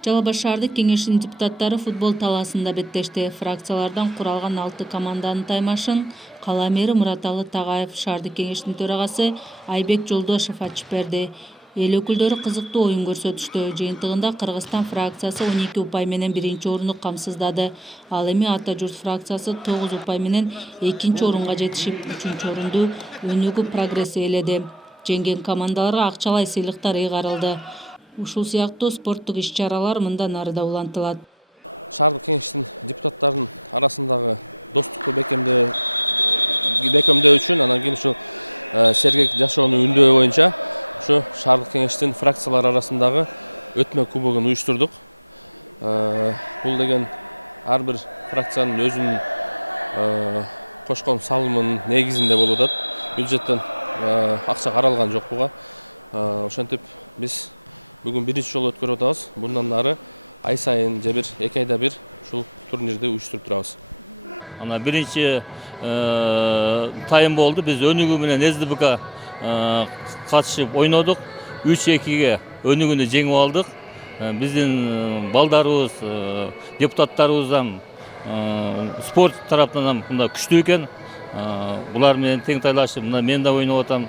Жалал Абад шаардык кеңешинин депутаттары футбол талаасында беттешти. Фракциялардан куралган 6 команданын таймашын кала мэри Мураталы Тагаев, шаардык кеңештин төрагасы Айбек Жолдошов ачып берди. Эл өкүлдөрү кызыктуу оюн көрсөтүштү. Жыйынтыгында Кыргызстан фракциясы 12 упай менен биринчи орунду камсыздады. Ал эми Ата журт фракциясы 9 упай менен экинчи орунга жетишип, 3-чү орунду Өнүгүү Прогресс ээледи. Жеңген командаларга акчалай сыйлыктар ыйгарылды. Ушул сыяктуу спорттук иш-чаралар мындан ары да улантылат. Шаардык кеңештин депутаттарынын арасындагы достукту бекемдөө үчүн, анан кийин ушул сергек жашоону үндөөө боюнча ушу шаардык кеңештин фракциялар арасындагы өтмө кубогун уюштурдук. Бул деген ар бир фракциянын өзүнүн кошкон салымынын негизинде болуп атат. Бюджеттен акча каралган жок буга. Ошентип биз бүгүн биринчи жолу өткөрүп атабыз. Bundan ары ай сайын же бир 2 айда бир ушул турнирди уюштуруп турабыз. Ана биринчи тайм болду. Биз Өнүгүү менен СДБК катышып ойнодук. 3-2ге Өнүгүүнү жеңип алдык. Биздин балдарыбыз, депутаттарыбыздан спорт тараптан мында күчтүү экен. Булар менен тең тайлашып, мына мен да ойноп атам.